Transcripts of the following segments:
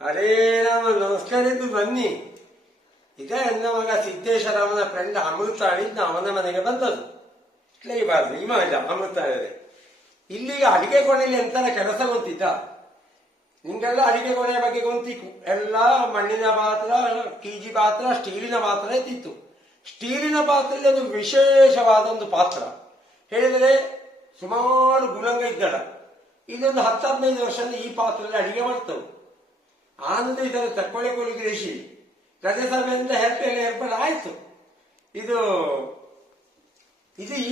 ಹರೇ ರಾಮ ನಮಸ್ಕಾರ ಎಂದು ಬನ್ನಿ. ಇದೇ ನನ್ನ ಮಗ ಸಿದ್ದೇಶ್ವರ ಅವನ ಫ್ರೆಂಡ್ ಅಮೃತಾಳಿದ್ನ ಅವನ ಮನೆಗೆ ಬಂದದ್ದು. ಇಟ್ಲೇಬಾರ್ದು ಈ ಮಗ ಅಮೃತಾಳಿದೆ. ಇಲ್ಲಿಗ ಅಡಿಗೆ ಕೋಣೆಯಲ್ಲಿ ಎಂತರ ಕೆಲಸ ಗೊಂತಿದ್ದ. ನಿಂಗೆಲ್ಲ ಅಡಿಗೆ ಕೋಣೆಯ ಬಗ್ಗೆ ಗೊಂತಿಕ್ಕು. ಎಲ್ಲ ಮಣ್ಣಿನ ಪಾತ್ರ, ಕೀಜಿ ಪಾತ್ರ, ಸ್ಟೀಲಿನ ಪಾತ್ರ ಇತ್ತಿತ್ತು. ಸ್ಟೀಲಿನ ಪಾತ್ರೆಯಲ್ಲಿ ಒಂದು ವಿಶೇಷವಾದ ಒಂದು ಪಾತ್ರ ಹೇಳಿದರೆ ಸುಮಾರು ಗುಣಂಗ ಇದ್ದಳ. ಇದೊಂದು 10-15 ವರ್ಷದಿಂದ ಈ ಪಾತ್ರೆಯಲ್ಲಿ ಅಡಿಗೆ ಮಾಡ್ತವೆ. ಆನಂದ ಇದರ ತಕ್ಕೊಳ್ಳಿಕೊಳ್ಳಿಕ್ಕೆ ದೇಶಿ ರಾಜ್ಯಸಭೆಯಿಂದ ಏರ್ಪಾಡು ಆಯ್ತು. ಇದು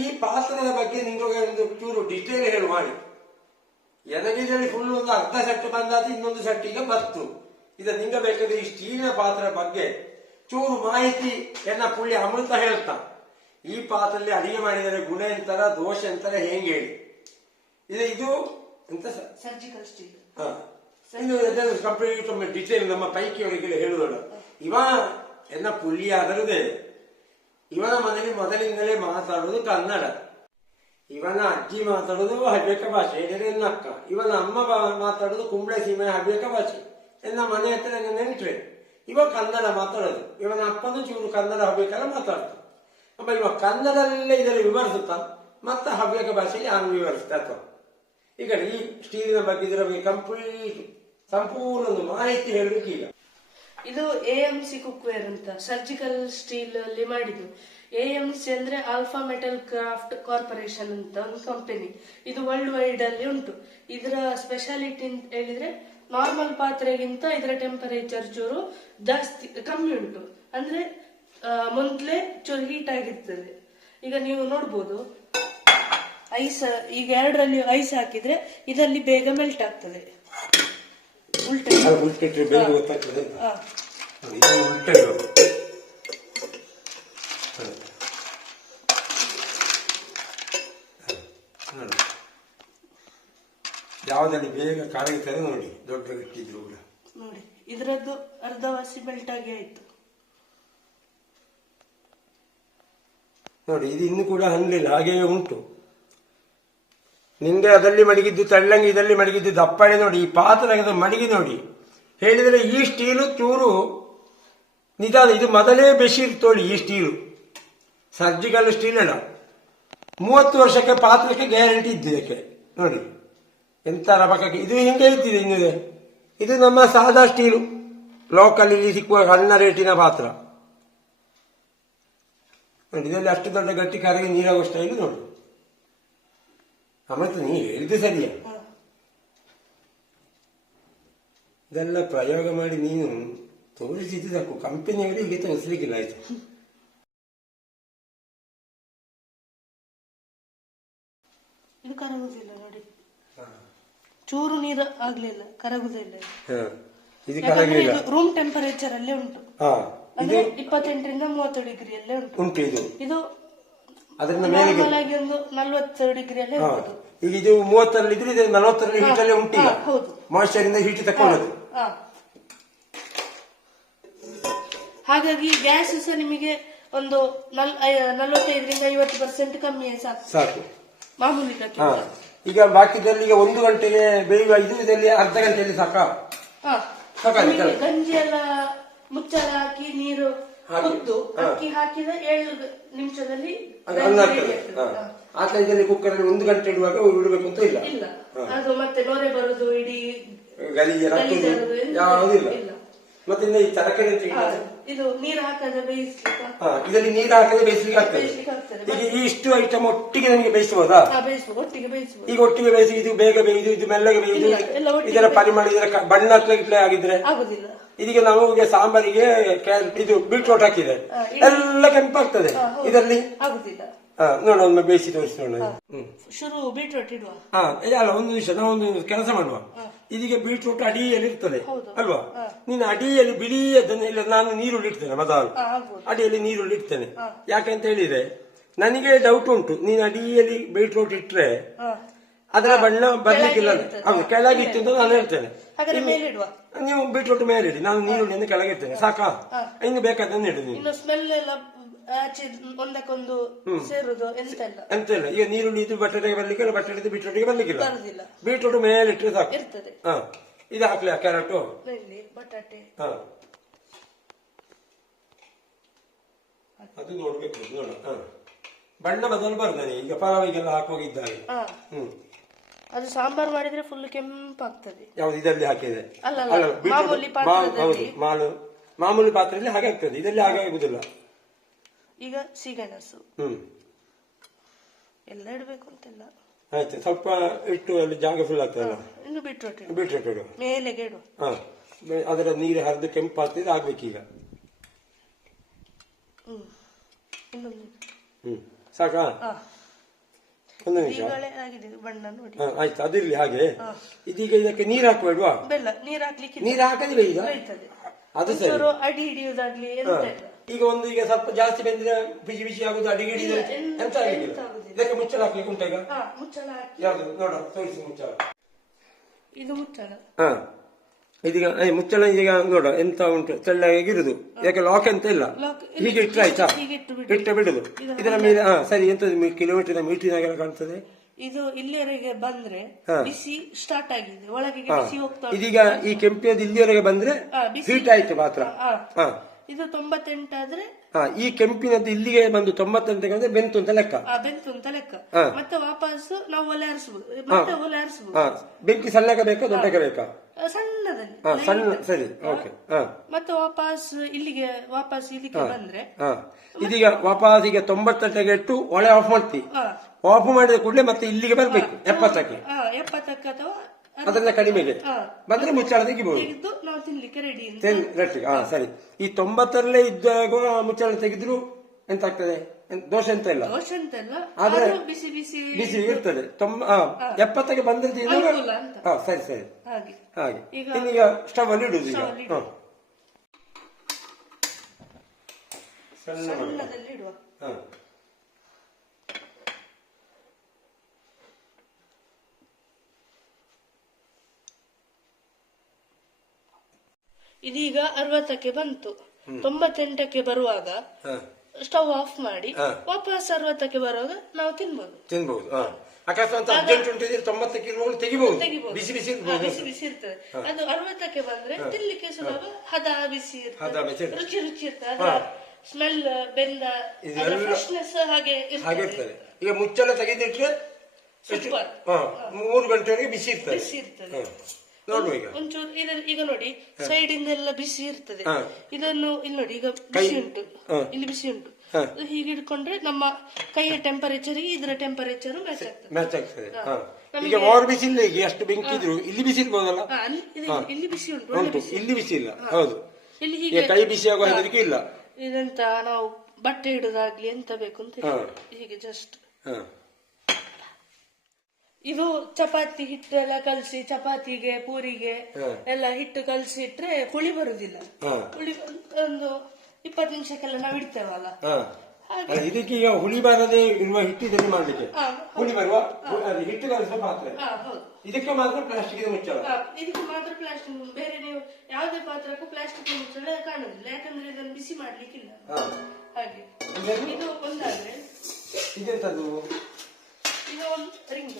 ಈ ಪಾತ್ರದ ಬಗ್ಗೆ ನಿಮಗೆ ಒಂದು ಚೂರು ಡಿಟೇಲ್ ಹೇಳಿ ಮಾಡಿ. ಎನಗಿದಲ್ಲಿ ಫುಲ್ ಒಂದು ಅರ್ಧ ಸೆಟ್ ಬಂದಾದ, ಇನ್ನೊಂದು ಸೆಟ್ ಈಗ ಬತ್ತು. ಇದು ನಿಂಗೆ ಬೇಕಾದ್ರೆ ಈ ಸ್ಟೀಲಿನ ಪಾತ್ರದ ಬಗ್ಗೆ ಚೂರು ಮಾಹಿತಿ ಎನ್ನ ಪುಳ್ಳಿ ಅಮೃತ ಹೇಳ್ತಾ. ಈ ಪಾತ್ರೆಯಲ್ಲಿ ಅಡಿಗೆ ಮಾಡಿದರೆ ಗುಣ ಎಂತರ, ದೋಷ ಎಂತರ, ಹೆಂಗೆ ಹೇಳಿ. ಇದು ಎಂತ ಸರ್ಜಿಕಲ್ ಸ್ಟೀಲ್. ಕಂಪ್ಲೀಟ್ ಡಿಟೇಲ್ ನಮ್ಮ ಪೈಕಿಯವರಿಗೆ ಹೇಳುವುದಲ್ಲ. ಇವ ಎನ್ನ ಪುಳ್ಳಿ ಆದರದೆ ಇವನ ಮನೆಯಲ್ಲಿ ಮೊದಲಿಂದಲೇ ಮಾತಾಡುವುದು ಕನ್ನಡ. ಇವನ ಅಜ್ಜಿ ಮಾತಾಡುವುದು ಹವ್ಯಕ ಭಾಷೆ, ಎನ್ನಕ್ಕ. ಇವನ ಅಮ್ಮ ಮಾತಾಡುವುದು ಕುಂಬಳೆ ಸೀಮೆ ಹವ್ಯಕ ಭಾಷೆ. ಎನ್ನ ಮನೆ ಹತ್ರ ನನ್ನ ನೆಂಟ್ರೆ ಇವ ಕನ್ನಡ ಮಾತಾಡೋದು. ಇವನ ಅಪ್ಪನು ಚೂರು ಕನ್ನಡ ಹವ್ಯಕಲ್ಲ ಮಾತಾಡ್ತು. ಅಮ್ಮ ಇವ ಕನ್ನಡದಲ್ಲೇ ಇದರಲ್ಲಿ ವಿವರಿಸುತ್ತಾ ಮತ್ತೆ ಹವ್ಯಕ ಭಾಷೆಯಲ್ಲಿ ನಾನು ವಿವರಿಸ್ತಾ. ಅಥವಾ ಈಗ ಈ ಸ್ಟೀಲಿನ ಬಗ್ಗೆ ಇದರ ಬಗ್ಗೆ ಕಂಪ್ಲೀಟ್ ಸಂಪೂರ್ಣ ಒಂದು ಮಾಹಿತಿ ಹೇಳಲಿಕ್ಕೆ ಈಗ ಇದು AMC ಕುಕ್ವೇರ್ ಅಂತ ಸರ್ಜಿಕಲ್ ಸ್ಟೀಲ್ ಅಲ್ಲಿ ಮಾಡಿದ್ದು. AMC ಅಂದ್ರೆ ಆಲ್ಫಾ ಮೆಟಲ್ ಕ್ರಾಫ್ಟ್ ಕಾರ್ಪೊರೇಷನ್ ಅಂತ ಒಂದು ಕಂಪನಿ. ಇದು ವರ್ಲ್ಡ್ ವೈಡ್ ಅಲ್ಲಿ ಉಂಟು. ಇದರ ಸ್ಪೆಷಾಲಿಟಿ ಅಂತ ಹೇಳಿದ್ರೆ ನಾರ್ಮಲ್ ಪಾತ್ರೆಗಿಂತ ಇದರ ಟೆಂಪರೇಚರ್ ಚೂರು ಜಾಸ್ತಿ ಕಮ್ಮಿ ಉಂಟು. ಅಂದ್ರೆ ಮೊದಲೇ ಚೂರು ಹೀಟ್ ಆಗಿರ್ತದೆ. ಈಗ ನೀವು ನೋಡ್ಬೋದು, ಐಸ್ ಈಗ 2ರಲ್ಲಿ ಐಸ್ ಹಾಕಿದ್ರೆ ಇದರಲ್ಲಿ ಬೇಗ ಮೆಲ್ಟ್ ಆಗ್ತದೆ. ಯಾವ್ದಲ್ಲಿ ಬೇಗ ಕಾಣಿಸ್ತದೆ ನೋಡಿ. ದೊಡ್ಡ ಗಟ್ಟಿದ್ರು ಕೂಡ ನೋಡಿ, ಇದರದ್ದು ಅರ್ಧವಾಸಿ ಮೆಲ್ಟ್ ಆಗಿ ಆಯ್ತು ನೋಡಿ. ಇದು ಇನ್ನು ಕೂಡ ಹಂಗಲಿಲ್ಲ, ಹಾಗೆಯೇ ಉಂಟು. ನಿಂಗೆ ಅದರಲ್ಲಿ ಮಡಗಿದ್ದು ತಳ್ಳಂಗಿ, ಇದರಲ್ಲಿ ಮಡಗಿದ್ದು ದಪ್ಪಳೆ ನೋಡಿ. ಈ ಪಾತ್ರದ ಮಡಗಿ ನೋಡಿ ಹೇಳಿದರೆ ಈ ಸ್ಟೀಲು ಚೂರು ನಿಧಾನ. ಇದು ಮೊದಲೇ ಬೆಶೀರ್ ತೋಳಿ. ಈ ಸ್ಟೀಲು ಸರ್ಜಿಕಲ್ ಸ್ಟೀಲ್ ಅಲ್ಲ. 30 ವರ್ಷಕ್ಕೆ ಪಾತ್ರಕ್ಕೆ ಗ್ಯಾರಂಟಿ ಇದ್ದಕ್ಕೆ ನೋಡಿ. ಎಂತ ರಬಕಕ್ಕೆ ಇದು ಹಿಂಗೆ ಇರ್ತಿದೆ. ಇನ್ನಿದೆ ಇದು ನಮ್ಮ ಸಾದಾ ಸ್ಟೀಲು, ಲೋಕಲ್ ಇಲ್ಲಿ ಸಿಕ್ಕುವ ಸಣ್ಣ ರೇಟಿನ ಪಾತ್ರ ನೋಡಿ. ಇದರಲ್ಲಿ ಅಷ್ಟು ದೊಡ್ಡ ಗಟ್ಟಿ ಕರಗಿ ನೀರಾಗುವ ಸ್ಟೈಲು ನೋಡಿ. ಆಮೇಲೆ ನೀ ಹೇಳಿದ್ದು ಸರಿಯಾ. ಇದೆಲ್ಲ ಪ್ರಯೋಗ ಮಾಡಿ ನೀನು ತೋರಿಸಿದ್ದು ಸಾಕು. ಕಂಪನಿಯವರು ಹೀಗೆ ತೋರಿಸ್ಲಿಕ್ಕಿಲ್ಲ. ಆಯ್ತು, ಇದು ಕರಗುದಿಲ್ಲ ನೋಡಿ. ಚೂರು ನೀರು ಆಗ್ಲಿಲ್ಲ, ಕರಗುದಿಲ್ಲ. ಇದು ಕರಗಿಲ್ಲ. ರೂಮ್ ಟೆಂಪರೇಚರ್ ಅಲ್ಲೇ ಉಂಟು. ಅಂದ್ರೆ 28ರಿಂದ 30 ಡಿಗ್ರಿಯಲ್ಲೇ ಉಂಟು. ಇದು ಅದರಿಂದ ಮೇಲೆ ಒಂದು 40 ಡಿಗ್ರಿಯಲ್ಲೇ ಉಂಟು. ಈಗ ಇದು 30ರಲ್ಲಿ ಇದ್ರೆ ಇದು 40ರಲ್ಲಿ ಹೀಟಲ್ಲೇ ಉಂಟು. ಈಗ ಮಾಯಿಶ್ಚರ್ ಇಂದ ಹೀಟ್ ತಕೊಳ್ಳೋದು. ಹಾಗಾಗಿ ಗ್ಯಾಸ್ ಸಹ ನಿಮಗೆ ಒಂದು 45ರಿಂದ 50% ಕಮ್ಮಿ ಸಾಕು ಮಾಮೂಲಿ. ಈಗ ಬಾಕಿದಲ್ಲಿ ಈಗ 1 ಗಂಟೆಗೆ ಬೇಯುವ ಇದರಲ್ಲಿ ಅರ್ಧ ಗಂಟೆಯಲ್ಲಿ ಸಾಕ. ಗಂಜಿ ಎಲ್ಲ ಮುಚ್ಚಳ ಹಾಕಿ ನೀರು ಕುದ್ದು ಅಕ್ಕಿ ಹಾಕಿದ 7 ನಿಮಿಷದಲ್ಲಿ ಆ ಟೈಮಲ್ಲಿ ಕುಕ್ಕರ್ ಅಲ್ಲಿ 1 ಗಂಟೆ ಇಡುವಾಗ ಇಡಬೇಕು ಅಂತ ಇಲ್ಲ. ಅದು ಮತ್ತೆ ನೊರೆ ಬರುದು, ಇಡೀ ಗಲೀಜು ಯಾವುದಿಲ್ಲ. ಮತ್ತೆ ಈ ತರಕಾರಿ ಇದು ನೀರು ಹಾಕದೆ ಬೇಯಿಸ್ಲಿಕ್ಕೆ, ಇದರಲ್ಲಿ ನೀರು ಹಾಕದೆ ಬೇಯಿಸ್ಲಿಕ್ಕೆ ಆಗ್ತದೆ. ಈಗ ಇಷ್ಟು ಐಟಮ್ ಒಟ್ಟಿಗೆ ನಮಗೆ ಬೇಯಿಸಬಹುದಾ? ಒಟ್ಟಿಗೆ ಬೇಯಿಸಬಹುದು. ಈಗ ಒಟ್ಟಿಗೆ ಬೇಯಿಸಿ ಇದು ಬೇಗ ಬೇಯುದು, ಇದು ಮೆಲ್ಲಗೆ ಬೇಯುದು, ಇದರ ಪರಿಮಾಣ ಇದರ ಬಣ್ಣ ಹತ್ಲೆ ಆಗಿದ್ರೆ ಆಗುದಿಲ್ಲ. ಇದೀಗ ನಮಗೆ ಸಾಂಬಾರಿಗೆ ಇದು ಬೀಟ್ರೋಟ್ ಹಾಕಿದೆ, ಎಲ್ಲ ಕೆಂಪಾಗ್ತದೆ. ಇದರಲ್ಲಿ ಆಗುದಿಲ್ಲ. ನೋಡ ಒಮ್ಮೆ ಬೇಯಿಸಿ ತೋರಿಸಿ ನೋಡ. ಶುರು ಬೀಟ್ರೋಟ್ ಇಡುವ. ಅಲ್ಲ, ಒಂದು ನಿಮಿಷ, ನಾವೊಂದು ಕೆಲಸ ಮಾಡುವ. ಇದೀಗ ಬೀಟ್ರೂಟ್ ಅಡಿಯಲ್ಲಿ ಇರ್ತದೆ ಅಲ್ವಾ? ನೀನು ಅಡಿಯಲ್ಲಿ ಬಿಳಿಯದನ್ನ ಇಲ್ಲ, ನಾನು ನೀರುಳ್ಳಿ ಇಡ್ತೇನೆ ಮೊದಲು. ಅಡಿಯಲ್ಲಿ ನೀರುಳ್ಳಿ ಇಡ್ತೇನೆ. ಯಾಕಂತ ಹೇಳಿದ್ರೆ ನನಗೆ ಡೌಟ್ ಉಂಟು. ನೀನು ಅಡಿಯಲ್ಲಿ ಬೀಟ್ರೂಟ್ ಇಟ್ರೆ ಅದರ ಬಣ್ಣ ಬರ್ಲಿಕ್ಕಿಲ್ಲ. ಹೌದು, ಕೆಳಗಿತ್ತು ಅಂತ ನಾನು ಹೇಳ್ತೇನೆ. ನೀವು ಬೀಟ್ರೂಟ್ ಮೇಲೆ ಇಡಿ, ನಾನು ನೀರುಳ್ಳಿಯನ್ನು ಕೆಳಗಿರ್ತೇನೆ. ಸಾಕಾ? ಇನ್ನು ಬೇಕಾದನ್ನು ಇಡು ನೀನು. ಒಂದಕ್ಕೊಂದು ಸೇರುದು ಎಂತ ಇಲ್ಲ. ಈಗ ನೀರುಳ್ಳಿ ಇದು ಬಟಾಟೆಗೆ ಬರ್ಲಿಕ್ಕಿಲ್ಲ, ಬಟಾಟೆ ಬೀಟ್ರೂಟಿಗೆ ಬರ್ಲಿಕ್ಕಿಲ್ಲ. ಬೀಟ್ರೂಟ್ ಮೇಲೆ ಇಟ್ಟರೆ ಸಾಕು. ಇದು ಹಾಕ್ಲಿ ಕ್ಯಾರೆಟು ಇಲ್ಲಿ ಬಟಾಟೆ ಹಾ ಅದು ನೋಡ್ಬೇಕು ನೋಡ ಹಾ ಬಣ್ಣ ಬದಲು ಬರ್ತಾನೆ ಈಗ ಪಲಾವಿಗೆಲ್ಲ ಹಾಕೋಗಿದ್ದಾರೆ ಹಾ ಅದು ಸಾಂಬಾರ್ ಮಾಡಿದ್ರೆ ಫುಲ್ ಕೆಂಪಾಗ್ತದೆ. ಯಾವ್ದು ಇದರಲ್ಲಿ ಹಾಕಿದೆ ಅಲ್ಲ ಅಲ್ಲ ಮಾಮೂಲಿ ಪಾತ್ರದಲ್ಲಿ ಮಾಮೂಲಿ ಪಾತ್ರೆಯಲ್ಲಿ ಹಾಗೆ ಆಗ್ತದೆ, ಇದರಲ್ಲಿ ಹಾಗೆ ಆಗುದಿಲ್ಲ. ಈಗ ಸಿಗಣಸು ಎಲ್ಲ ಇಡ್ಬೇಕು ಅಂತಿಲ್ಲ. ಆಯ್ತು, ಸ್ವಲ್ಪ ಇಟ್ಟು ಅಲ್ಲಿ ಜಾಗ ಫುಲ್ ಆಗ್ತದಲ್ಲ. ಇನ್ನು ಬಿಟ್ರೊಟ್ಟು ಬೀಟ್ರೋಟ್ ಇಡು ಮೇಲೆಗೆ ಇಡು. ಹಾ ಅದರ ನೀರು ಹರಿದು ಕೆಂಪು ಆಗ್ತಿದ್ರೆ ಆಗ್ಬೇಕೀಗ. ಇನ್ನೊಂದು ಸಾಕಾ? ಒಂದು ನಿಮಿಷ ಆಗಿದೆ ಬಣ್ಣ ನೋಡಿ. ಆಯ್ತು, ಅದಿರ್ಲಿ ಹಾಗೆ. ಇದೀಗ ಇದಕ್ಕೆ ನೀರು ಹಾಕಬೇಡ್ವಾ? ಬೆಲ್ಲ ನೀರು ಹಾಕ್ಲಿಕ್ಕೆ ನೀರು ಹಾಕದಿಲ್ಲ ಈಗ. ಅದು ಸರಿ, ಅಡಿ ಹಿಡಿಯುವುದಾಗ್ಲಿ ಈಗ ಒಂದು ಈಗ ಸ್ವಲ್ಪ ಜಾಸ್ತಿ ಬಂದ್ರೆ ಬಿಸಿ ಬಿಸಿ ಆಗುದು, ಅಡಿಗೆ ಹಿಡಿದ್ರೆ ಎಂತ ಆಗಿಲ್ಲ. ಇದಕ್ಕೆ ಮುಚ್ಚಳ ಹಾಕ್ಲಿಕ್ಕೆ ಉಂಟ ಈಗ? ಮುಚ್ಚಳ ಹಾಕಿ ಯಾವ್ದು ನೋಡ ತೋರಿಸಿ ಮುಚ್ಚಳ. ಇದು ಮುಚ್ಚಳ. ಹಾ ಇದೀಗ ಮುಚ್ಚಳ ಈಗ ನೋಡ ಎಂತ ಉಂಟು, ತೆಳ್ಳಗಿರುದು. ಯಾಕೆ ಲಾಕ್ ಎಂತ ಇಲ್ಲ, ಹೀಗೆ ಇಟ್ರೆ ಆಯ್ತಾ? ಇಟ್ಟ ಬಿಡುದು. ಇದರ ಮೇಲೆ ಸರಿ. ಎಂತ ಕಿಲೋಮೀಟರ್ ಮೀಟರ್ನಾಗೆಲ್ಲ ಕಾಣ್ತದೆ. ಇದು ಇಲ್ಲಿವರೆಗೆ ಬಂದ್ರೆ ಬಿಸಿ ಸ್ಟಾರ್ಟ್ ಆಗಿದೆ, ಒಳಗೆ ಬಿಸಿ ಹೋಗ್ತಾ. ಇದೀಗ ಈ ಕೆಂಪಿನದು ಇಲ್ಲಿವರೆಗೆ ಬಂದ್ರೆ ಹೀಟ್ ಆಯ್ತು ಪಾತ್ರ. ಇದು 98 ಆದ್ರೆ ಈ ಕೆಂಪಿನದ್ದು ಇಲ್ಲಿಗೆ ಬಂದು 98 ಅಂದ್ರೆ ಬೆಂತು ಅಂತ ಲೆಕ್ಕ. ಬೆಂತು ಅಂತ ಲೆಕ್ಕ. ಮತ್ತೆ ವಾಪಸ್ ನಾವು ಒಲೆ ಆರಿಸಬಹುದು, ಮತ್ತೆ ಒಲೆ ಆರಿಸಬಹುದು. ಬೆಂಕಿ ಸಣ್ಣಗೆ ಬೇಕಾ ದೊಡ್ಡಗೆ ಬೇಕಾ? ಸಣ್ಣದಲ್ಲಿ ಸಣ್ಣ. ಸರಿ, ಓಕೆ. ಮತ್ತೆ ವಾಪಸ್ ಇಲ್ಲಿಗೆ ಬಂದ್ರೆ ಇದೀಗ ವಾಪಸ್ ಈಗ 98ಗೆ ಇಟ್ಟು ಒಲೆ ಆಫ್ ಮಾಡ್ತಿ. ಆಫ್ ಮಾಡಿದ ಕೂಡಲೇ ಮತ್ತೆ ಇಲ್ಲಿಗೆ ಬರ್ಬೇಕು 70ಕ್ಕೆ. 70ಕ್ಕೆ ಅಥವಾ ಅದರಿಂದ ಕಡಿಮೆಗೆ ಬಂದ್ರೆ ಮುಚ್ಚಾಳ ತೆಗಿಬಹುದು. ನಾವು ತಿನ್ಲಿಕ್ಕೆ ರೆಡಿ. ಸರಿ. ಈ 90ರಲ್ಲೇ ಇದ್ದಾಗ ಮುಚ್ಚಾಳ ತೆಗೆದ್ರು ಎಂತ ಆಗ್ತದೆ? ದೋಷ ಎಂತ ಇಲ್ಲ, ಆದ್ರೆ ಬಿಸಿ ಬಿಸಿ ಬಿಸಿ ಇರ್ತದೆ. 70ಕ್ಕೆ ಬಂದ್ರೆ ಸರಿ ಸರಿ ಹಾಗೆ. ಈಗ ಸ್ಟವ್ ಅಲ್ಲಿ ಇಡುದು. ಈಗ ಸಣ್ಣದಲ್ಲಿ ಇಡುವ. ಇದೀಗ 60ಕ್ಕೆ ಬಂತು. 98ಕ್ಕೆ ಬರುವಾಗ ಸ್ಟವ್ ಆಫ್ ಮಾಡಿ ವಾಪಸ್ 60ಕ್ಕೆ ಬರುವಾಗ ನಾವು ತಿನ್ಬಹುದು. ಅಕಸ್ಮಾತ್ ಅರ್ಜೆಂಟ್ ಉಂಟಿದ್ರೆ 90ಕ್ಕೆ ಇರುವಾಗ ತೆಗಿಬಹುದು. ಬಿಸಿ ಬಿಸಿ ಇರ್ತದೆ. ಅದು 60ಕ್ಕೆ ಬಂದ್ರೆ ತಿನ್ಲಿಕ್ಕೆ ಸುಲಭ. ಹದ ಬಿಸಿ ಇರ್ತದೆ, ರುಚಿ ಇರ್ತದೆ. ಸ್ಮೆಲ್ ಬೆಂದ ಫ್ರೆಶ್ನೆಸ್ ಹಾಗೆ ಇರ್ತದೆ. ಈಗ ಮುಚ್ಚಳ ತೆಗೆದಿಟ್ರೆ 3 ಗಂಟೆವರೆಗೆ ಬಿಸಿ ಇರ್ತದೆ. ನೋಡುವ ಈಗ ಒಂಚೂರು ಈಗ ನೋಡಿ ಸೈಡ್ ಇಂದ ಎಲ್ಲ ಬಿಸಿ ಇರ್ತದೆ. ಇದನ್ನು ಇಲ್ಲಿ ನೋಡಿ, ಈಗ ಬಿಸಿ ಉಂಟು, ಇಲ್ಲಿ ಬಿಸಿ ಉಂಟು. ಹೀಗೆ ಇಟ್ಕೊಂಡ್ರೆ ನಮ್ಮ ಕೈಯ ಟೆಂಪರೇಚರ್ ಇದರ ಟೆಂಪರೇಚರ್ ಮ್ಯಾಚ್ ಆಗ್ತದೆ. ಈಗ ಓವರ್ ಬಿಸಿ ಇಲ್ಲ, ಈಗ ಎಷ್ಟು ಬೆಂಕಿ ಇದ್ರು ಇಲ್ಲಿ ಬಿಸಿ ಇರ್ಬೋದಲ್ಲ. ಇಲ್ಲಿ ಬಿಸಿ ಉಂಟು, ಇಲ್ಲಿ ಬಿಸಿ ಇಲ್ಲ. ಹೌದು, ಇಲ್ಲಿ ಹೀಗೆ ಕೈ ಬಿಸಿ ಆಗುವ ಹೆದರಿಕೆ ಇಲ್ಲ. ಇದಂತ ನಾವು ಬಟ್ಟೆ ಇಡುದಾಗ್ಲಿ ಎಂತ ಬೇಕು ಅಂತ ಹೀಗೆ ಜಸ್ಟ್. ಇದು ಚಪಾತಿ ಹಿಟ್ಟು ಎಲ್ಲ ಕಲಸಿ, ಚಪಾತಿಗೆ ಪೂರಿಗೆ ಎಲ್ಲ ಹಿಟ್ಟು ಕಲಸಿ ಇಟ್ರೆ ಹುಳಿ ಬರುದಿಲ್ಲ. ಹುಳಿ ಒಂದು 20 ನಿಮಿಷಕ್ಕೆಲ್ಲ ನಾವು ಇಡ್ತೇವಲ್ಲ. ಇದಕ್ಕೆ ಈಗ ಹುಳಿ ಬಾರದೆ ಇರುವ ಹಿಟ್ಟಿನಲ್ಲಿ ಮಾಡ್ಲಿಕ್ಕೆ ಹುಳಿ ಬರುವ ಹಿಟ್ಟು ಕಲಿಸುವ ಪಾತ್ರೆ. ಇದಕ್ಕೆ ಮಾತ್ರ ಪ್ಲಾಸ್ಟಿಕ್ ಮುಚ್ಚಳ. ಇದಕ್ಕೆ ಮಾತ್ರ ಪ್ಲಾಸ್ಟಿಕ್. ಬೇರೆ ನೀವು ಯಾವುದೇ ಪಾತ್ರಕ್ಕೂ ಪ್ಲಾಸ್ಟಿಕ್ ಮುಚ್ಚಳ ಕಾಣುದಿಲ್ಲ, ಯಾಕಂದ್ರೆ ಇದನ್ನು ಬಿಸಿ ಮಾಡ್ಲಿಕ್ಕಿಲ್ಲ. ಹಾಗೆ ಇದು ಒಂದಾದ್ರೆ ಇದೆಂತದ್ದು? ಈಗ ಒಂದು ರಿಂಗ್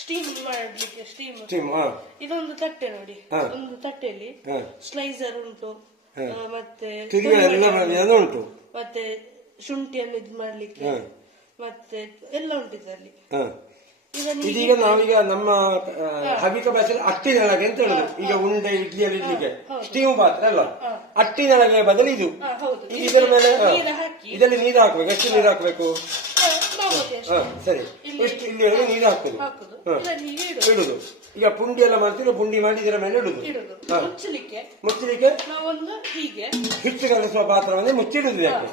ಸ್ಟೀಮ್ ಮಾಡ್ಲಿಕ್ಕೆ. ಸ್ಟೀಮ್ ಇದೊಂದು ತಟ್ಟೆ ನೋಡಿ, ಒಂದು ತಟ್ಟೆಯಲ್ಲಿ ಸ್ಲೈಸರ್ ಉಂಟು, ಮತ್ತೆ ಉಂಟು, ಮತ್ತೆ ಶುಂಠಿಯನ್ನು ಇದು ಮಾಡ್ಲಿಕ್ಕೆ, ಮತ್ತೆ ಎಲ್ಲ ಉಂಟು ಇದರಲ್ಲಿ. ಇದೀಗ ನಾವೀಗ ನಮ್ಮ ಹವಿಕ ಭಾಷೆಯಲ್ಲಿ ಅಟ್ಟಿನೊಳಗೆ ಅಂತ ಹೇಳುದು. ಈಗ ಉಂಡೆ ಇಡ್ಲಿಯಲ್ಲಿ ಇಡ್ಲಿಕ್ಕೆ ಸ್ಟೀಮ್ ಪಾತ್ರೆ ಅಲ್ಲ, ಅಟ್ಟಿನೊಳಗೆ ಬದಲು ಇದು. ಇದರ ಮೇಲೆ ಇದರಲ್ಲಿ ನೀರು ಹಾಕ್ಬೇಕು. ಎಷ್ಟು ನೀರು ಹಾಕ್ಬೇಕು? ಸರಿ, ಇಷ್ಟು ಇಲ್ಲಿವರೆಗೆ ನೀರು ಹಾಕುದು, ಇಡುದು. ಈಗ ಪುಂಡಿ ಎಲ್ಲ ಮಾಡ್ತೀವಿ, ಪುಂಡಿ ಮಾಡಿ ಇದರ ಮೇಲೆ ಇಡುದು. ಮುಚ್ಚಲಿಕ್ಕೆ ಹೀಗೆ ಹಿಟ್ಟು ಕಲಿಸುವ ಪಾತ್ರವನ್ನೇ ಮುಚ್ಚಿಡುದು. ಯಾಕೆ?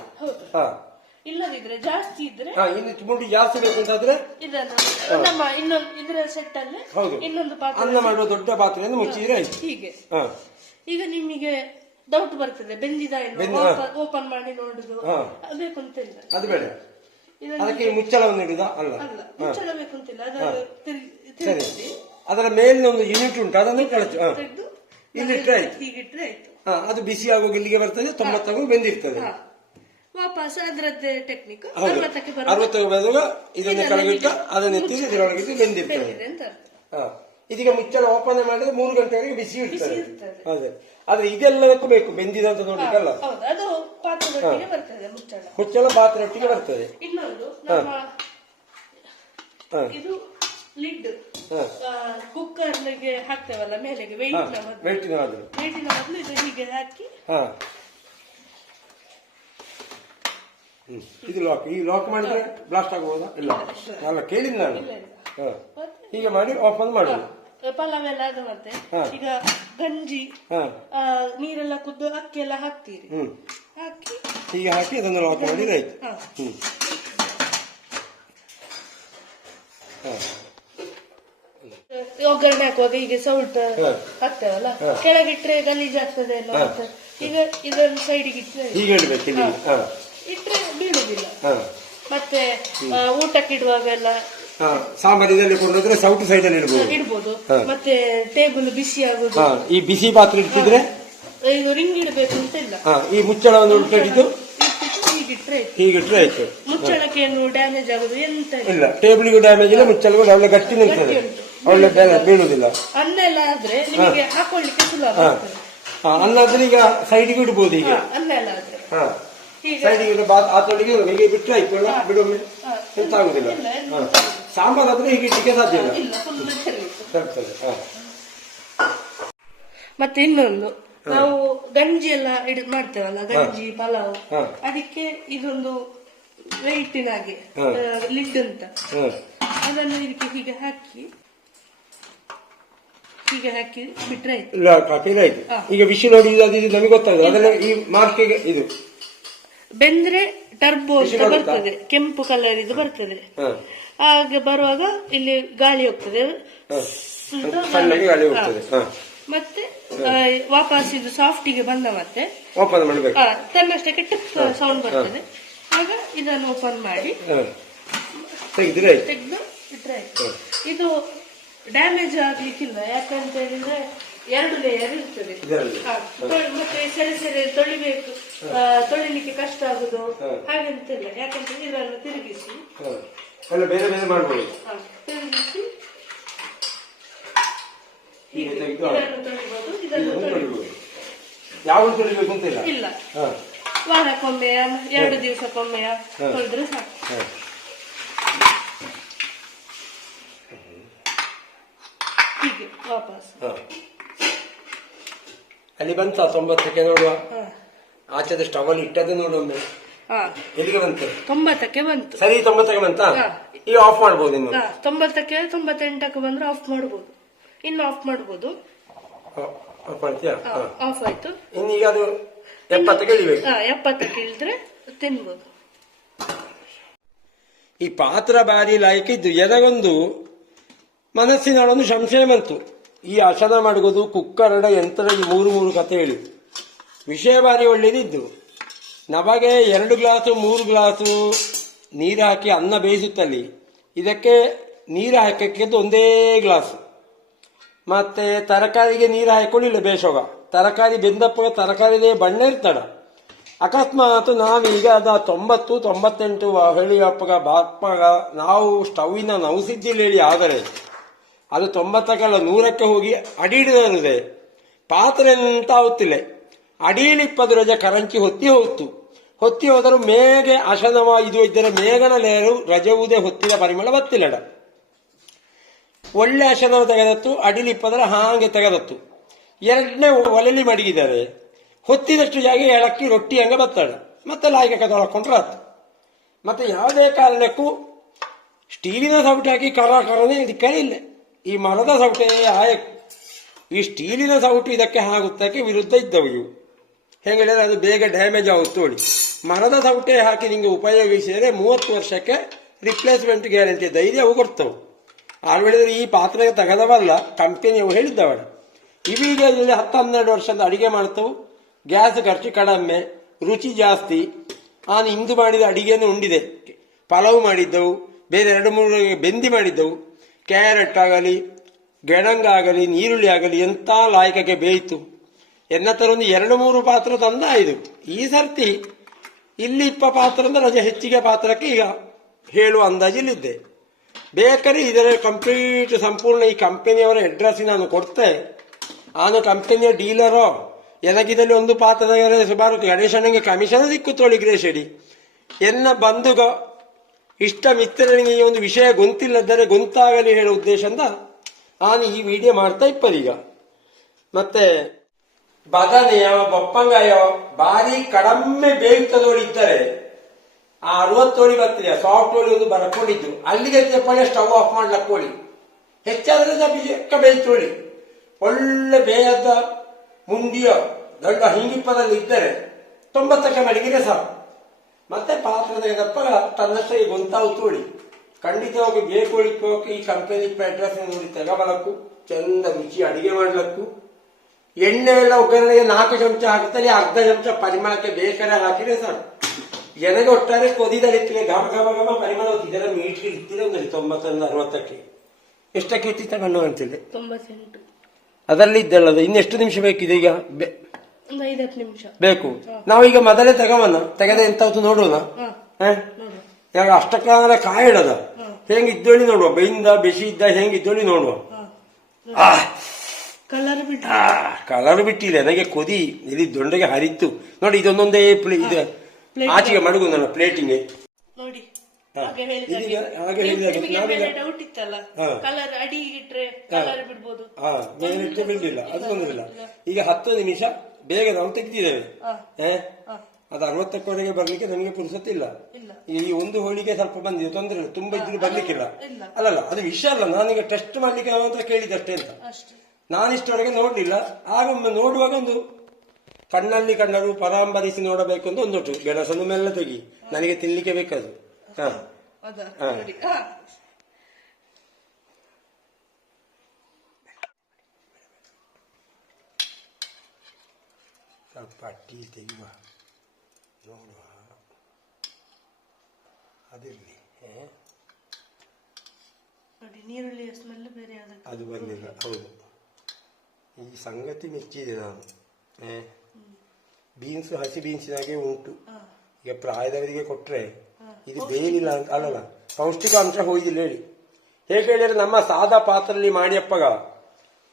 ಇಲ್ಲದಿದ್ರೆ ಜಾಸ್ತಿ ಇದ್ರೆ ಇನ್ನು ಪುಂಡಿ ಜಾಸ್ತಿ ಬೇಕು ಅಂತಾದ್ರೆ ನಮ್ಮ ಇದರ ಸೆಟ್ ಅಲ್ಲಿ ಇನ್ನೊಂದು ಪಾತ್ರೆ, ಅನ್ನ ಮಾಡುವ ದೊಡ್ಡ ಪಾತ್ರೆಯನ್ನು ಮುಚ್ಚಿದ್ರೆ ಆಯ್ತು. ಹೀಗೆ ಈಗ ನಿಮಗೆ ಡೌಟ್ ಬರ್ತದೆ, ಬೆಂದಿದ ಓಪನ್ ಮಾಡಿ ನೋಡುದು ಬೇಕು ಅಂತಿಲ್ಲ. ಅದು ಬೇಡ, ಅದಕ್ಕೆ ಮುಚ್ಚಳವನ್ನು ಇಡುದಾ? ಅಲ್ಲ, ಮುಚ್ಚಳ ಬೇಕು ಅಂತಿಲ್ಲ. ಸರಿ, ಅದರ ಮೇಲಿನ ಒಂದು ಯೂನಿಟ್ ಉಂಟು, ಅದನ್ನು ಕಳಚು ಇಲ್ಲಿಟ್ರೆ ಆಯ್ತು. ಹೀಗಿಟ್ರೆ ಆಯ್ತು. ಅದು ಬಿಸಿ ಆಗುವಾಗ ಇಲ್ಲಿಗೆ ಬರ್ತದೆ, 90ಕ್ಕೂ ಬೆಂದಿರ್ತದೆ. ವಾಪಸ್ ಅದರದ್ದೇ ಟೆಕ್ನಿಕ್. 60ಕ್ಕೆ ಬರುವಾಗ ಇದನ್ನು ಕೆಳಗಿಟ್ಟು ಅದನ್ನ ಎತ್ತಿ ಇದರೊಳಗಿಟ್ಟು ಬೆಂದಿರ್ತದೆ. ಇದೀಗ ಮುಚ್ಚಳ ಓಪನ್ ಮಾಡಿದ್ರೆ 3 ಗಂಟೆವರೆಗೆ ಬಿಸಿ ಇರ್ತದೆ. ಇರ್ತದೆ. ಅದೇ ಆದ್ರೆ ಇದೆಲ್ಲದಕ್ಕೂ ಬೇಕು ಬೆಂದಿದಂತ ನೋಡ್ಲಿಕ್ಕಲ್ಲ. ಹೌದು, ಅದು ಪಾತ್ರದೊಟ್ಟಿಗೆ ಬರ್ತದೆ ಮುಚ್ಚಳ. ಮುಚ್ಚಳ ಪಾತ್ರೆಯೊಟ್ಟಿಗೆ ಬರ್ತದೆ. ಇನ್ನೊಂದು ನಮ್ಮ ಇದು ಲಿಡ್ ಹ. ಕುಕ್ಕರ್ಗೆ ಹಾಕ್ತೇವಲ್ಲ ಮೇಲೆಗೆ ವೆಯ್ಟಿನ ಬದಲು ವೆಯ್ಟಿನ ಬದಲು ಇದು ಹೀಗೆ ಹಾಕಿ ಹಾ ಇದು ಲಾಕ್. ಈ ಲಾಕ್ ಮಾಡಿದ್ರೆ ಬ್ಲಾಸ್ಟ್ ಆಗಬಹುದಾ? ಇಲ್ಲ ಅಲ್ಲ, ಕೇಳಿದ್ ನಾನು. ಹ. ಹೀಗೆ ಮಾಡಿ ಓಪನ್ ಮಾಡುದು. ಪಲಾವ್ ಎಲ್ಲ ಆದ ಮತ್ತೆ ಈಗ ಗಂಜಿ ನೀರೆಲ್ಲ ಕುದ್ದು ಅಕ್ಕಿ ಎಲ್ಲ ಹಾಕ್ತೀರಿ, ಹಾಕಿ ಹೀಗೆ ಹಾಕಿ ಅದನ್ನು ಲಾಕ್ ಮಾಡಿದ್ರೆ ಆಯ್ತು. ಒಗ್ಗರಣೆ ಹಾಕುವಾಗ ಹೀಗೆ ಸೌಟ್ ಹಾಕ್ತೇವಲ್ಲ, ಕೆಳಗಿಟ್ರೆ ಗಲೀಜಾಗ್ತದೆ ಎಲ್ಲ ಅಂತ. ಈಗ ಇದನ್ನು ಸೈಡಿಗೆ ಇಟ್ರೆ ಹೀಗೆ ಇಡ್ಬೇಕು, ಇಟ್ರೆ ಬೀಳುದಿಲ್ಲ. ಮತ್ತೆ ಊಟಕ್ಕಿಡುವಾಗ ಎಲ್ಲ ಸಾಂಬಾರ್ ಇದರಲ್ಲಿ ಕೊಂಡೋದ್ರೆ ಸೌಟ್ ಸೈಡ್ ಅಲ್ಲಿ ಇಡ್ಬೋದು. ಮತ್ತೆ ಟೇಬಲ್ ಬಿಸಿ ಆಗುದು. ಈ ಬಿಸಿ ಪಾತ್ರೆ ಇಡ್ತಿದ್ರೆ ಇದು ರಿಂಗ್ ಇಡಬೇಕು ಅಂತ ಇಲ್ಲ, ಈ ಮುಚ್ಚಳವನ್ನು ಉಲ್ಟಿಟ್ಟು ಹೀಗಿಟ್ರೆ ಆಯ್ತು. ಮುಚ್ಚಳಕ್ಕೆ ಏನು ಡ್ಯಾಮೇಜ್ ಆಗುದು ಎಂತ ಇಲ್ಲ, ಟೇಬಲ್ಗೂ ಡ್ಯಾಮೇಜ್ ಇಲ್ಲ, ಮುಚ್ಚಳಗೂ ಒಳ್ಳೆ ಗಟ್ಟಿ ನಿಲ್ತದೆ, ಒಳ್ಳೆ ಬೀಳುದಿಲ್ಲ. ಅನ್ನ ಎಲ್ಲ ಆದ್ರೆ ನಿಮಗೆ ಹಾಕೊಳ್ಳಿಕ್ಕೆ ಸುಲಭ ಆಗ್ತದೆ. ಅನ್ನ ಆದ್ರೆ ಈಗ ಸೈಡಿಗೆ ಇಡ್ಬೋದು. ಈಗ ಅನ್ನ ಎಲ್ಲ ಆದ್ರೆ ಸೈಡಿಗೆ ಆತೊಳಗೆ ಹೀಗೆ ಬಿಟ್ಟರೆ ಆಯ್ತು, ಬಿಡೋ ಎಂತ ಆಗುದಿಲ್ಲ. ಸಾಂಬಾರ್ ಆದ್ರೆ ಹೀಗೆ ಇಡ್ಲಿಕ್ಕೆ ಸಾಧ್ಯ ಇಲ್ಲ. ಮತ್ತೆ ಇನ್ನೊಂದು, ನಾವು ಗಂಜಿ ಎಲ್ಲ ಮಾಡ್ತೇವಲ್ಲ, ಗಂಜಿ ಪಲಾವ್, ಅದಕ್ಕೆ ಇದೊಂದು ವೆಯ್ಟಿನಾಗೆ ಲಿಡ್ ಅಂತ, ಅದನ್ನು ಇದಕ್ಕೆ ಹೀಗೆ ಹಾಕಿ ಬಿಟ್ರೆ ಆಯ್ತು. ಈಗ ವಿಷಲ್ ಹೊಡೆಯುವುದು ಅದು ಇದು ನಮಗೆ ಗೊತ್ತಾಗುತ್ತೆ. ಅದೆಲ್ಲ ಈ ಮಾರ್ಕಿಗೆ ಇದು ಬೆಂದ್ರೆ ಟರ್ಬೋ ಅಂತ ಬರ್ತದೆ, ಕೆಂಪು ಕಲರ್ ಇದು ಬರ್ತದೆ. ಹಾಗೆ ಬರುವಾಗ ಇಲ್ಲಿ ಗಾಳಿ ಹೋಗ್ತದೆ, ಮತ್ತೆ ವಾಪಸ್ ಇದು ಸಾಫ್ಟಿಗೆ ಬಂದ ಮತ್ತೆ ಓಪನ್ ಮಾಡಬೇಕು, ತನ್ನಷ್ಟಕ್ಕೆ ಟಿಪ್ ಸೌಂಡ್ ಬರ್ತದೆ. ಆಗ ಇದನ್ನು ಓಪನ್ ಮಾಡಿ ತೆಗೆದು ಇಟ್ರೆ ಆಯ್ತು. ಇದು ಡ್ಯಾಮೇಜ್ ಆಗ್ಲಿಕ್ಕಿಲ್ಲ, ಯಾಕಂತ ಹೇಳಿದ್ರೆ 2 ಲೇಯರ್ ಇರ್ತದೆ. ಮತ್ತೆ ಸೆರೆ ತೊಳಿಬೇಕು, ತೊಳಿಲಿಕ್ಕೆ ಕಷ್ಟ ಆಗುದು ಹಾಗಂತಿಲ್ಲ, ಯಾಕಂದ್ರೆ ಇದನ್ನು ತಿರುಗಿಸಿ ಬೇರೆ ಬೇರೆ ಮಾಡಬಹುದು. ತಿರುಗಿಸಿ ಇದನ್ನು ತೊಳಿಬಹುದು, ಇದನ್ನು ತೊಳಿಬಹುದು. ಯಾವ ತೊಳಿಬೇಕು ಅಂತ ಇಲ್ಲ, ವಾರಕ್ಕೊಮ್ಮೆಯ 2 ದಿವಸಕ್ಕೊಮ್ಮೆಯ ತೊಳೆದ್ರೆ ಸಾಕು. ಹೀಗೆ ವಾಪಸ್ ಅಲ್ಲಿ ಬಂತ 90ಕ್ಕೆ ನೋಡುವ. ಆಚೆದ ಸ್ಟವ್ ಅಲ್ಲಿ ಇಟ್ಟದ್ದು ನೋಡೊಮ್ಮೆ ಎಲ್ಲಿಗೆ ಬಂತು? 90ಕ್ಕೆ ಬಂತು. ಸರಿ, 90ಕ್ಕೆ ಬಂತ. ಈಗ ಆಫ್ ಮಾಡ್ಬೋದು. ಇನ್ನು 90ಕ್ಕೆ 98ಕ್ಕೆ ಬಂದ್ರೆ ಆಫ್ ಮಾಡ್ಬೋದು, ಇನ್ನು ಆಫ್ ಮಾಡ್ಬೋದು. ಆಫ್ ಮಾಡ್ತೀಯಾ? ಆಫ್ ಆಯ್ತು. ಇನ್ನೀಗ ಅದು 70ಕ್ಕೆ ಇಳಿಬೇಕು. 70ಕ್ಕೆ ಇಳಿದ್ರೆ ತಿನ್ಬೋದು. ಈ ಪಾತ್ರ ಬಾರಿ ಲಾಯ್ಕಿದ್ದು ಎದಗೊಂದು ಮನಸ್ಸಿನೊಳೊಂದು ಸಂಶಯ ಬಂತು. ಈ ಅಶನ ಮಾಡುವುದು ಕುಕ್ಕರ್ಡ ಯಂತ್ರದಲ್ಲಿ 3 ಕತೆ ಹೇಳಿ ವಿಷಯ ಬಾರಿ ಒಳ್ಳೇದಿದ್ದು. ನಮಗೆ 2 ಗ್ಲಾಸು 3 ಗ್ಲಾಸು ನೀರು ಹಾಕಿ ಅನ್ನ ಬೇಯಿಸುತ್ತಲ್ಲಿ, ಇದಕ್ಕೆ ನೀರು ಹಾಕಕ್ಕಿದ್ದು 1 ಗ್ಲಾಸ್. ಮತ್ತೆ ತರಕಾರಿಗೆ ನೀರು ಹಾಕೊಳ್ಳಿಲ್ಲ ಬೇಸೋಗ, ತರಕಾರಿ ಬೆಂದಪ್ಪ ತರಕಾರಿದೇ ಬಣ್ಣ ಇರ್ತಡ. ಅಕಸ್ಮಾತ್ ನಾವೀಗ ಅದ 90, 98 ಹೇಳಿಯಪ್ಪಗ ಬಾಪ್ಪಗ ನಾವು ಸ್ಟವ್ವಿನ ನವಸಿದ್ದಿಲ್ಲ ಹೇಳಿ, ಆದರೆ ಅದು 90ಕ್ಕಲ್ಲ 100ಕ್ಕೆ ಹೋಗಿ ಅಡಿ ಹಿಡಿದಿದೆ. ಪಾತ್ರೆ ಎಂತ ಆಗುತ್ತಿಲ್ಲ, ಅಡಿಲಿಪ್ಪದ ರಜೆ ಕರಂಚಿ ಹೊತ್ತಿ ಹೋದರೂ ಮೇಗೆ ಅಶನವ ಇದು ಇದ್ದರೆ ಮೇಘನ ಲೇರು ರಜವುದೇ ಹೊತ್ತಿದ ಪರಿಮಳ ಬತ್ತಿಲ್ಲಡ. ಒಳ್ಳೆ ಅಶನವ ತೆಗೆದತ್ತು, ಅಡಿಲಿಪ್ಪದರ ಹಾಗೆ ತೆಗೆದತ್ತು. 2ನೇ ಒಲೆಲಿ ಮಡಗಿದ್ದಾರೆ, ಹೊತ್ತಿದಷ್ಟು ಜಾಗ ಎಳಕ್ಕಿ ರೊಟ್ಟಿ ಹಂಗೆ ಬತ್ತಾಡ. ಮತ್ತೆ ಲಾಯ್ಕ ತೊಳ್ಕೊಂಡ್ರೆ ಆತು. ಮತ್ತೆ ಯಾವುದೇ ಕಾರಣಕ್ಕೂ ಸ್ಟೀಲಿನ ಸೌಟು ಹಾಕಿ ಕರನೇ ಇದಕ್ಕೆ ಇಲ್ಲ, ಈ ಮರದ ಸೌಟೆ ಆಯಕು. ಈ ಸ್ಟೀಲಿನ ಸೌಟು ಇದಕ್ಕೆ ಆಗುತ್ತಕ್ಕೆ ವಿರುದ್ಧ ಇದ್ದವು ಇವು. ಹೇಗೆಳಿದ್ರೆ ಅದು ಬೇಗ ಡ್ಯಾಮೇಜ್ ಆಗುತ್ತೆ ನೋಡಿ. ಮರದ ಸೌಟೆ ಹಾಕಿ ನಿಂಗೆ ಉಪಯೋಗಿಸಿದರೆ 30 ವರ್ಷಕ್ಕೆ ರಿಪ್ಲೇಸ್ಮೆಂಟ್ ಗ್ಯಾರಂಟಿ ಧೈರ್ಯವು ಕೊಡ್ತವೆ. ಆಳ್ವಳಿದ್ರೆ ಈ ಪಾತ್ರೆಗೆ ತೆಗೆದವಲ್ಲ, ಕಂಪನಿಯವು ಹೇಳಿದ್ದವಳ. ಇವೀಗ ಇಲ್ಲಿ 10-12 ವರ್ಷದ ಅಡಿಗೆ ಮಾಡ್ತವು, ಗ್ಯಾಸ್ ಖರ್ಚು ಕಡಿಮೆ, ರುಚಿ ಜಾಸ್ತಿ. ನಾನು ಇಂದು ಮಾಡಿದ ಅಡಿಗೆಯನ್ನು ಉಂಡಿದೆ, ಪಲಾವ್ ಮಾಡಿದ್ದವು, ಬೇರೆ 2-3 ಬೆಂದಿ ಮಾಡಿದ್ದವು. ಕ್ಯಾರೆಟ್ ಆಗಲಿ, ಗೆಣಂಗಾಗಲಿ, ನೀರುಳ್ಳಿ ಆಗಲಿ ಎಂತ ಲಾಯಕಕ್ಕೆ ಬೇಯಿತು. ಎನ್ನ ತರ ಒಂದು 2-3 ಪಾತ್ರ ತಂದ ಇದು. ಈ ಸರ್ತಿ ಇಲ್ಲಿ 20 ಪಾತ್ರ ಅಂದ್ರೆ ರಜೆ ಹೆಚ್ಚಿಗೆ ಪಾತ್ರಕ್ಕೆ ಈಗ ಹೇಳುವ ಅಂದಾಜಿಲ್ಲಿದ್ದೆ. ಬೇಕಾದ್ರೆ ಇದರ ಕಂಪ್ಲೀಟ್ ಸಂಪೂರ್ಣ ಈ ಕಂಪನಿಯವರ ಅಡ್ರೆಸ್ ನಾನು ಕೊಡ್ತೆ. ಆನು ಕಂಪನಿಯ ಡೀಲರೋ ಎನಗಿದಲ್ಲಿ ಒಂದು ಪಾತ್ರದ ಸುಮಾರು ಗಣೇಶನಿಗೆ ಕಮಿಷನ್ ಸಿಕ್ಕುತ್ತೋಳಿ ಗ್ರೇಷಡಿ ಎನ್ನ ಬಂಧುಗ ಇಷ್ಟ ಮಿತ್ರನಿಗೆ ಈ ಒಂದು ವಿಷಯ ಗೊಂತಿಲ್ಲದರೆ ಗೊಂತಾಗಲಿ ಹೇಳೋ ಉದ್ದೇಶದಿಂದ ನಾನು ಈ ವಿಡಿಯೋ ಮಾಡ್ತಾ ಇಪ್ಪದೀಗ. ಮತ್ತೆ ಬದನೆಯೋ ಬೊಪ್ಪಂಗಾಯೋ ಭಾರಿ ಕಡಿಮೆ ಬೇಯುತ್ತದೋಳಿ ಇದ್ದರೆ ಆ 60 ಓಳಿ ಬರ್ತೀಯ ಸಾಫ್ಟ್ ಓಳಿ ಒಂದು ಬರ್ಕೊಂಡಿದ್ದು ಅಲ್ಲಿಗೆ ತೆಪ್ಪಳೆ ಸ್ಟವ್ ಆಫ್ ಮಾಡ್ಲಕ್ಕೋಳಿ. ಹೆಚ್ಚಾದ್ರೆ ಬಿಕ್ಕ ಬೇಯ್ತೋಳಿ ಒಳ್ಳೆ ಬೇಯದ ಮುಂಡಿಯ ದೊಡ್ಡ ಹಿಂಗಿಪ್ಪದಲ್ಲಿ ಇದ್ದರೆ 90ಕ್ಕೆ ಮಡಗಿರೆ ಸಾಕು. ಮತ್ತೆ ಪಾತ್ರದ ದಪ್ಪ ತನ್ನಷ್ಟೇ ಗೊಂತಾವುತ್ತೋಳಿ ಖಂಡಿತವಾಗಿ ಬೇಕೋಳಿಕೋಕೆ ಈ ಕಂಪನಿ ಅಡ್ರೆಸ್ ನೋಡಿ ತೆಗಬಲಕ್ಕು ಚಂದ ರುಚಿ ಅಡಿಗೆ ಮಾಡ್ಲಕ್ಕು. ಎಣ್ಣೆ ಎಲ್ಲ ಒಗ್ಗರಣೆಗೆ 4 ಚಮಚ ಹಾಕ್ತಾರೆ, ಅರ್ಧ ಚಮಚ ಪರಿಮಳಕ್ಕೆ ಬೇಕಾದ್ರೆ ಹಾಕಿದ್ರೆ ಸಾಕು. ಎನಗೆ ಒಟ್ಟಾರೆ ಕೊದಿದಲ್ಲಿತ್ತಿದೆ ಘಮ ಘಮ ಘಮ ಪರಿಮಳ ಇದರ ಮೀಟ್ರಿ ಇರ್ತಿದೆ ಒಂದು 90-60ಕ್ಕೆ ಎಷ್ಟಕ್ಕೆ ಇತ್ತಿ ತಗೊಂಡು ಅಂತಿದೆ 98 ಅದರಲ್ಲಿ ಇದ್ದಲ್ಲದು. ಇನ್ನೆಷ್ಟು ನಿಮಿಷ ಬೇಕಿದೆ ಈಗ? 5 ನಿಮಿಷ ಬೇಕು. ನಾವೀಗ ಮೊದಲೇ ತೆಗೆದ ಎಂತ ನೋಡೋಣ. ಈಗ ಅಷ್ಟಕ್ಕಾದ್ರೆ ಕಾಯಿಡದ ಹೆಂಗಿದ್ದೋಳಿ ನೋಡುವ, ಬೈಂದ ಬೆಸಿ ಇದ್ದ ಹೆಂಗಿದ್ದೋಳಿ ನೋಡುವ. ಕಲರ್ ಬಿಟ್ಟಿದೆ ನನಗೆ ಕೊದಿ ಇಲ್ಲಿ ದೊಂಡೆಗೆ ಹರಿತ್ತು ನೋಡಿ. ಇದೊಂದೊಂದೇ ಇದೆ ಆಚೆಗೆ ಮಡಗು ನನ್ನ ಪ್ಲೇಟಿಗೆ ನೋಡಿ. ಹಾಗೆ ಡೌಟ್ ಇತ್ತಲ್ಲ, ಕಲರ್ ಅಡಿ ಇಟ್ರೆ ಕಲರ್ ಬಿಡ್ಬೋದು. ಮೇಲಿಟ್ಟು ಬಿಡ್ಲಿಲ್ಲ, ಅದು ಬಂದಿಲ್ಲ. ಈಗ 10 ನಿಮಿಷ ಬೇಗ ನಾವು ತೆಗ್ದಿದ್ದೇವೆ. ಅದು 60ಕ್ಕೆ ಬರ್ಲಿಕ್ಕೆ ನಮಗೆ ಪುರುಸತ್ತಿಲ್ಲ. ಈ ಒಂದು ಹೋಳಿಗೆ ಸ್ವಲ್ಪ ಬಂದಿದೆ, ತೊಂದರೆ ಇಲ್ಲ, ತುಂಬಾ ಇದ್ರು ಬರ್ಲಿಕ್ಕಿಲ್ಲ. ಅಲ್ಲಲ್ಲ ಅದು ವಿಷಯ ಅಲ್ಲ, ನಾನೀಗ ಟೆಸ್ಟ್ ಮಾಡ್ಲಿಕ್ಕೆ ಅಂತ ಕೇಳಿದಷ್ಟೇ ಅಂತ. ನಾನಿಷ್ಟವರೆಗೆ ನೋಡ್ಲಿಲ್ಲ. ಆಗೊಮ್ಮೆ ನೋಡುವಾಗ ಒಂದು ಕಣ್ಣಲ್ಲಿ ಕಣ್ಣರು ಪರಾಂಬರಿಸಿ ನೋಡಬೇಕು ಅಂತ ಒಂದೊಟ್ಟು ಗೆಣಸನ್ನು ಮೆಲ್ಲ ತೆಗಿ, ನನಗೆ ತಿನ್ಲಿಕ್ಕೆ ಬೇಕದು. ಸ್ವಲ್ಪ ಟೀ ತೆಗೆಯುವ ನೋಡುವ, ಅದಿರಲಿ. ನೀರುಳ್ಳಿಯ ಸ್ಮೆಲ್ ಬೇರೆ ಅದು ಬಂದಿಲ್ಲ. ಹೌದು, ಈ ಸಂಗತಿ ಮೆಚ್ಚಿದೆ ನಾನು. ಬೀನ್ಸ್ ಹಸಿ ಬೀನ್ಸಿನಾಗೆ ಉಂಟು. ಈಗ ಪ್ರಾಯದವರಿಗೆ ಕೊಟ್ರೆ ಇದು ಬೇಯಿಲ್ಲ ಅಂತ ಅಲ್ಲಲ್ಲ, ಪೌಷ್ಟಿಕಾಂಶ ಹೋಯ್ದಿಲ್ಲ ಹೇಳಿ. ಹೇಗೆ ಹೇಳಿದ್ರೆ ನಮ್ಮ ಸಾದಾ ಪಾತ್ರೆಯಲ್ಲಿ ಮಾಡಿಯಪ್ಪಗ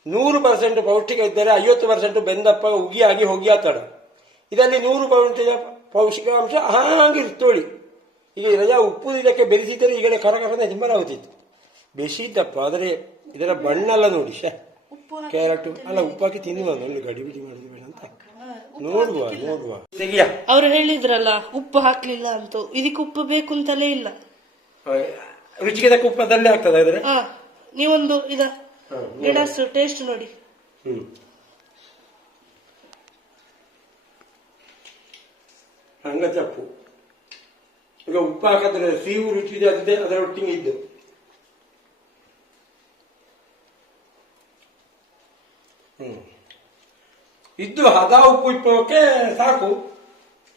100% ಪೌಷ್ಟಿಕ ಇದ್ದರೆ 50% ಬೆಂದಪ್ಪ ಉಗಿಯಾಗಿ ಹೋಗಿಯಾತಾಡ. ಇದರಲ್ಲಿ 100% ಪೌಷ್ಟಿಕಾಂಶ ಹಾಗಿರ್ತೋಳಿ. ಈಗ ರಜಾ ಉಪ್ಪು ಇದಕ್ಕೆ ಬೆರೆಸಿದರೆ ಈಗಲೇ ಕರಕರನೆ ಹಿಂಬರಾಗುತ್ತಿತ್ತು. ಬೆಸಿದ್ದಪ್ಪ, ಆದರೆ ಇದರ ಬಣ್ಣ ಎಲ್ಲ ನೋಡಿ. ಕ್ಯಾರೆಟ್ ಅಲ್ಲ ಉಪ್ಪಾಕಿ ತಿನ್ನುವ, ನೋಡಿ ಗಡಿಬಿಡಿ ಮಾಡಿದ ಬೇಡ ಅಂತ ನೋಡುವ. ತೆಗಿಯ ಅವ್ರು ಹೇಳಿದ್ರಲ್ಲ ಉಪ್ಪು ಹಾಕ್ಲಿಲ್ಲ ಅಂತ, ಇದಕ್ಕೆ ಉಪ್ಪು ಬೇಕು ಅಂತಲೇ ಇಲ್ಲ. ರುಚಿಗೆ ತಕ್ಕ ಉಪ್ಪು ಅದಲ್ಲೇ ಆಗ್ತದೆ. ಆದ್ರೆ ನೀವೊಂದು ಇದ ಗೆಣಸು ಟೇಸ್ಟ್ ನೋಡಿ. ಹಂಗ ತಪ್ಪು. ಈಗ ಉಪ್ಪು ಹಾಕಿದ್ರೆ ಸೀವು ರುಚಿ ಇದೆ, ಅದರ ಒಟ್ಟಿಗೆ ಇದ್ದು ಇದ್ದು ಹದ ಉಪ್ಪು ಇಪ್ಪಕ್ಕೆ ಸಾಕು.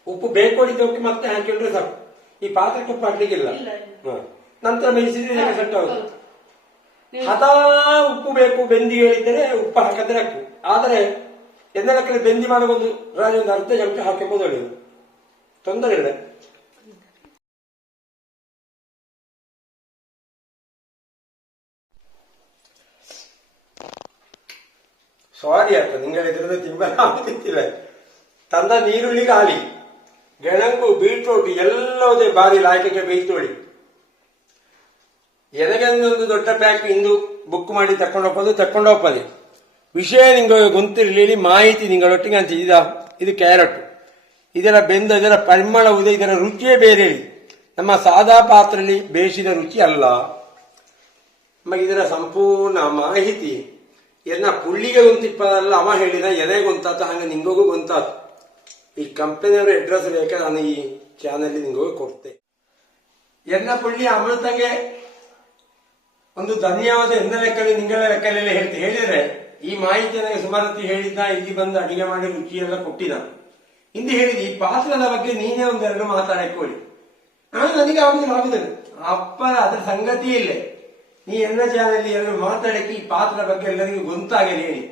ಉಪ್ಪು ಬೇಕೊಳಿದಕ್ಕೆ ಮತ್ತೆ ಹಾಕಿದ್ರೆ ಸಾಕು. ಈ ಪಾತ್ರಕ್ಕೆ ಉಪ್ಪು ಹಾಕ್ಲಿಕ್ಕಿಲ್ಲ. ನಂತರ ಬೇಯಿಸಿದ್ರೆ ಸೆಟ್ ಆಗುತ್ತೆ. ಹದ ಉಪ್ಪು ಬೇಕು ಬೆಂದಿ ಹೇಳಿದರೆ ಉಪ್ಪು ಹಾಕಿದ್ರೆ ಹಾಕು. ಆದರೆ ಎಣ್ಣೆಲಕ್ಕಲ್ಲಿ ಬೆಂದಿ ಮಾಡೋದು ಒಂದು ಅರ್ಧ ಚಮಚ ಹಾಕಬಹುದು, ಒಳ್ಳೆಯದು, ತೊಂದರೆ ಇಲ್ಲ. ಸಾರಿ ಆಯ್ತು, ನಿಂಗೆ ಇದ್ರದ್ದು ತಿಂಬಲ ಆಗುತ್ತಿಲ್ಲ. ತಂದ ನೀರುಳ್ಳಿ ಗಾಲಿ ಗೆಣಂಗು ಬೀಟ್ರೋಟ್ ಎಲ್ಲವುದೇ ಬಾರಿ ಲಾಯ್ಕೆಗೆ ಬೇಯ್ತೋಳಿ. ಎನಗೊಂದು ದೊಡ್ಡ ಪ್ಯಾಕ್ ಇಂದು ಬುಕ್ ಮಾಡಿ ತಕೊಂಡೋಗ್ಪದೆ. ವಿಷಯ ನಿಂಗೆ ಗೊಂತಿರ್ಲಿ, ಮಾಹಿತಿ ನಿಂಗಳೊಟ್ಟಿಗೆ ಅಂತ. ಇದು ಕ್ಯಾರೆಟ್, ಇದರ ಬೆಂದ ಇದರ ಪರಿಮಳವುದೇ, ಇದರ ರುಚಿಯೇ ಬೇರೆ. ನಮ್ಮ ಸಾದಾ ಪಾತ್ರೆಯಲ್ಲಿ ಬೇಯಿಸಿದ ರುಚಿ ಅಲ್ಲ. ಇದರ ಸಂಪೂರ್ಣ ಮಾಹಿತಿ ಎನ್ನ ಪುಳ್ಳಿಗೆ ಗೊಂತಿಪ್ಪದಲ್ಲ, ಅವ ಹೇಳಿದ ಎದೆ ಗೊಂತಾತ, ಹಂಗೆ ನಿಂಗೋಗೂ ಗೊಂತಾತ. ಈ ಕಂಪನಿಯವರ ಅಡ್ರೆಸ್ ಬೇಕಾದ್ರೆ ನಾನು ಈ ಚಾನಲ್ ನಿಂಗೋಗಿ ಕೊಡ್ತೆ. ಎನ್ನ ಪುಳ್ಳಿ ಅಮೃತಗೆ ಒಂದು ಧನ್ಯವಾದ ಎನ್ನ ಲೆಕ್ಕದಲ್ಲಿ ನಿಂಗಳ ಲೆಕ್ಕದಲ್ಲಿ ಹೇಳಿದ್ರೆ ಈ ಮಾಹಿತಿ ನನಗೆ ಸುಮಾರತಿ ಹೇಳಿದ್ದ. ಇಲ್ಲಿ ಬಂದು ಅಡಿಗೆ ಮಾಡಿ ರುಚಿ ಎಲ್ಲ ಕೊಟ್ಟಿದ್ದ. ಇಂದು ಹೇಳಿದ ಈ ಪಾತ್ರದ ಬಗ್ಗೆ ನೀನೇ ಒಂದೆರಡು ಮಾತಾಡಿಕೊಳ್ಳಿ. ನನಗೆ ಆಗುದಿಲ್ಲ ಅಪ್ಪರ ಅದ್ರ ಸಂಗತಿ ಇಲ್ಲ. ನೀ ಎನ್ನ ಚಾನಲ್ ಎರಡು ಮಾತಾಡಕ್ಕೆ ಈ ಪಾತ್ರದ ಬಗ್ಗೆ ಎಲ್ಲರಿಗೂ ಗೊಂತಾಗಲಿ ಹೇಳಿ.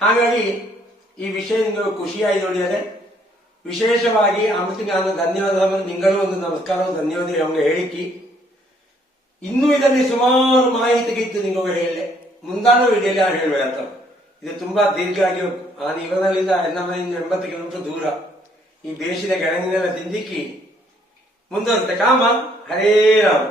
ಹಾಗಾಗಿ ಈ ವಿಷಯ ನಿಮಗೆ ಖುಷಿಯಾಗಿ ನೋಡಿದರೆ ವಿಶೇಷವಾಗಿ ಅಮೃತಿಗೆ ನಾನು ಧನ್ಯವಾದ. ನಿಂಗಳು ಒಂದು ನಮಸ್ಕಾರ ಧನ್ಯವಾದ ನಮಗೆ ಹೇಳಿಕಿ. ಇನ್ನೂ ಇದರಲ್ಲಿ ಸುಮಾರು ಮಾಹಿತಿ ಇತ್ತು ನಿಮಗೆ ಹೇಳಲೆ ಮುಂದಾನ ವಿಡಿಯೋಲಿ ಹೇಳುವ ಅಥವಾ ಇದು ತುಂಬಾ ದೀರ್ಘ ಆಗಿ ನಾನು ಇವನಲ್ಲಿಂದ ಎನ್ನಮನೆಯಿಂದ 80 ಕಿಲೋಮೀಟರ್ ದೂರ ಈ ಬೇಸಿದ ಗೆಣಗಿನೆಲ್ಲ ತಿಂದಿಕ್ಕಿ ಮುಂದುವರುತ್ತೆ ಕಾಮ ಹರೇ ರಾಮ.